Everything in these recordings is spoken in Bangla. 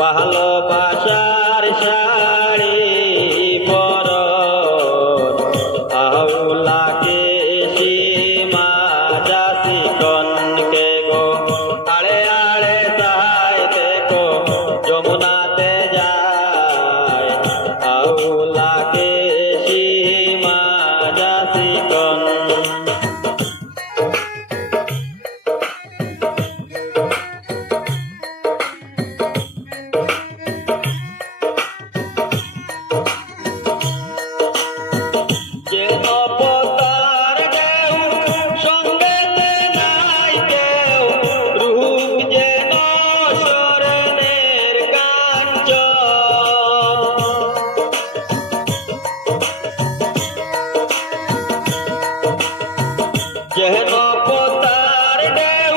ভালোবাসার শাড়ি পরন আউলাকে সীমা যাসি কনকে গো আড়ে আড়ে যায় দেখো যমুনাতে যায় আউলাকে সীমা যাসি কন যেন পতার ঢেউ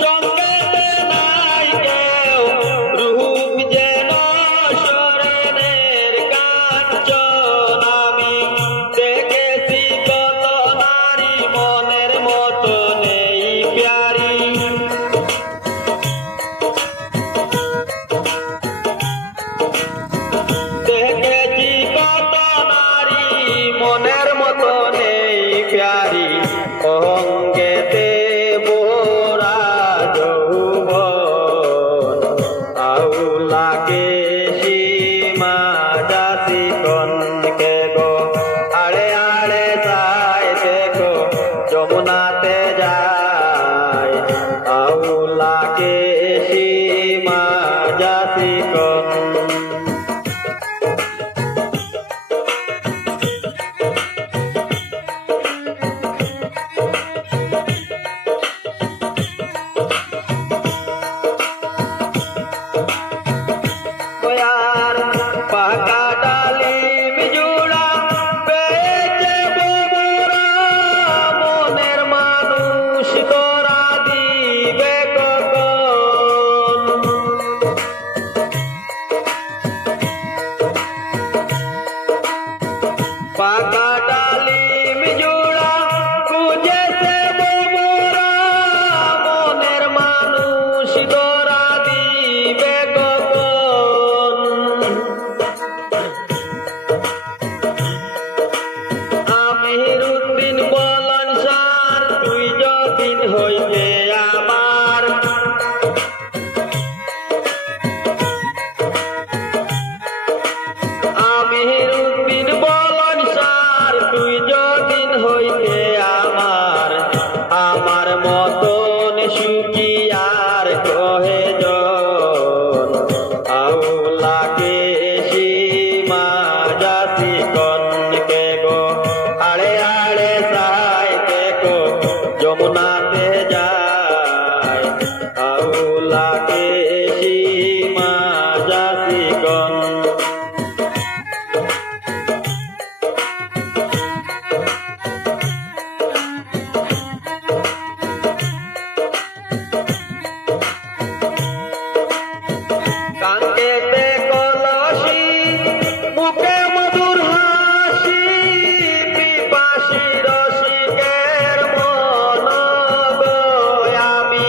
সঙ্গেতে নাই কেউ রূপ যেন শরণের কাঞ্চন আমি দেখেছি কত নারী মনের মতো নেই প্যারি দেখেছি কত নারী মনের মতো নেই প্যারি অঙ্গেতে বোরা যৌবন আউলাকে সীমা যাসি কনকে গো আড়ে আড়ে যায় দেখো যমুনাতে যায় আউলাকে সীমা যাসি কন পাকা ডালিম জোড়া পেয়েছে বোরা মনের মানুষ তোরা দিবে কখন পাকা ডালিম জোড়া খুঁজেছে বোরা মনের মানুষ তোরা দিবে কখন আমিরুদ্দিন বলন সার তুই যদিন হইবে আমার আমিরুদ্দিন বলন সার তুই যদিন হইবে আমার আমার মতন সুখী আর কহে জন আউলাকে সীমা যাসি কনকে গো আড়ে আড়ে যায় দেখো যমুনাতে যায় আউলাকে সীমা যাসি কন কাঙ্কেতে কলসি মুখে মধুর হাসি পিপাসী রসিকের মন গো আমি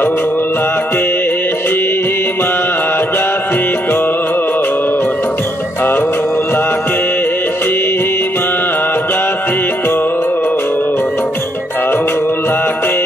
আউলাকে সীমা যাসি কোন আউলাকে সীমা যাসি কোন আউলাকে